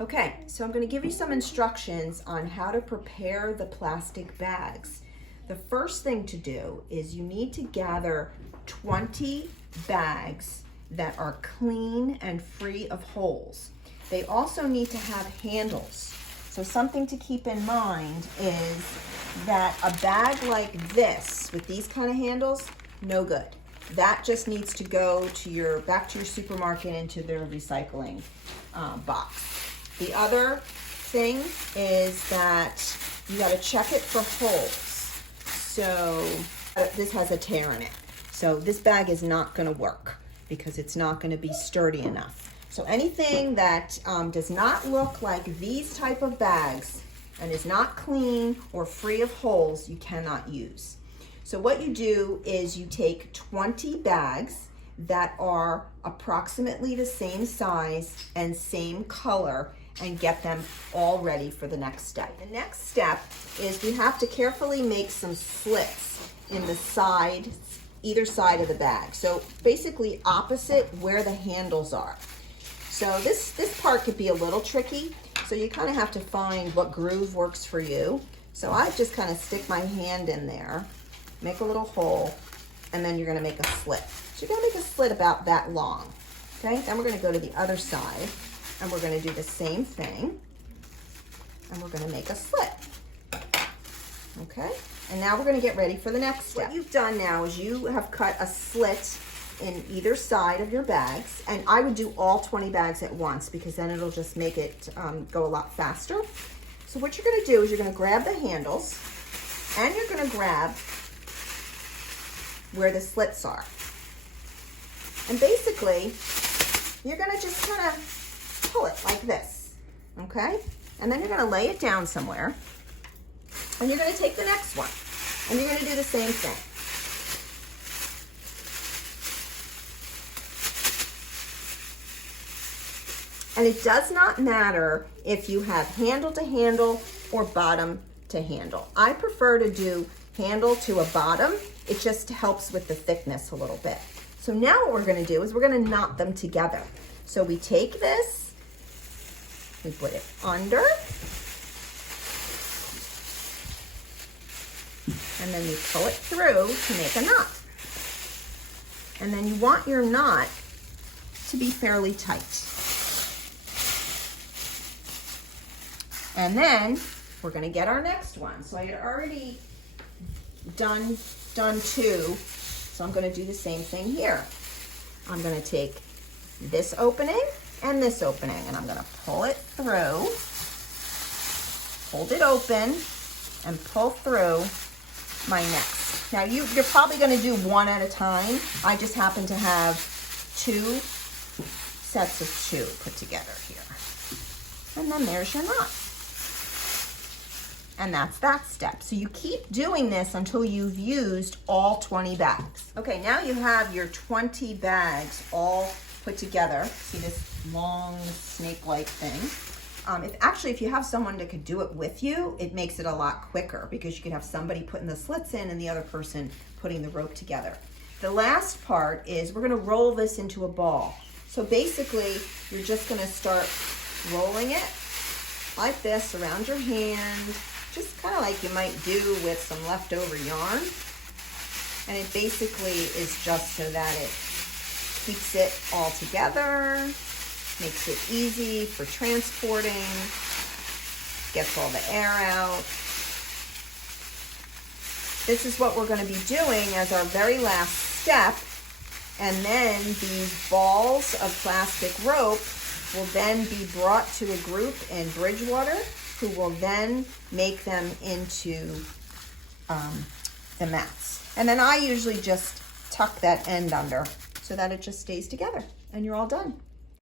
Okay, so I'm going to give you some instructions on how to prepare the plastic bags. The first thing to do is you need to gather 20 bags that are clean and free of holes. They also need to have handles. So something to keep in mind is that a bag like this with these kind of handles, no good. That just needs to go to back to your supermarket into their recycling box. The other thing is that you got to check it for holes. So this has a tear in it. So this bag is not going to work because it's not going to be sturdy enough. So anything that does not look like these type of bags and is not clean or free of holes, you cannot use. So what you do is you take 20 bags that are approximately the same size and same color and get them all ready for the next step. The next step is we have to carefully make some slits in the side, either side of the bag. So basically opposite where the handles are. So this part could be a little tricky. So you kind of have to find what groove works for you. So I just kind of stick my hand in there, make a little hole, and then you're gonna make a slit. So you're gonna make a slit about that long, okay? Then we're gonna go to the other side, and we're gonna do the same thing, and we're gonna make a slit, okay? And now we're gonna get ready for the next step. What you've done now is you have cut a slit in either side of your bags, and I would do all 20 bags at once because then it'll just make it go a lot faster. So what you're gonna do is you're gonna grab the handles, and you're gonna grab where the slits are. And basically, you're gonna just kind of pull it like this, okay? And then you're gonna lay it down somewhere, and you're gonna take the next one, and you're gonna do the same thing. And it does not matter if you have handle to handle or bottom to handle. I prefer to do handle to a bottom. It just helps with the thickness a little bit. So now what we're gonna do is we're gonna knot them together. So we take this, we put it under, and then we pull it through to make a knot. And then you want your knot to be fairly tight. And then we're gonna get our next one. So I had already done two, so I'm gonna do the same thing here. I'm gonna take this opening and this opening, and I'm gonna pull it through, hold it open, and pull through my next. Now you're probably gonna do one at a time. I just happen to have two sets of two put together here. And then there's your knot. And that's that step. So you keep doing this until you've used all 20 bags. Okay, now you have your 20 bags all put together. See this long snake-like thing? If you have someone that could do it with you, it makes it a lot quicker because you could have somebody putting the slits in and the other person putting the rope together. The last part is we're gonna roll this into a ball. So basically, you're just gonna start rolling it like this around your hand, just kind of like you might do with some leftover yarn. And it basically is just so that it keeps it all together, makes it easy for transporting, gets all the air out. This is what we're going to be doing as our very last step. And then these balls of plastic rope will then be brought to a group in Bridgewater who will then make them into the mats. And then I usually just tuck that end under so that it just stays together and you're all done.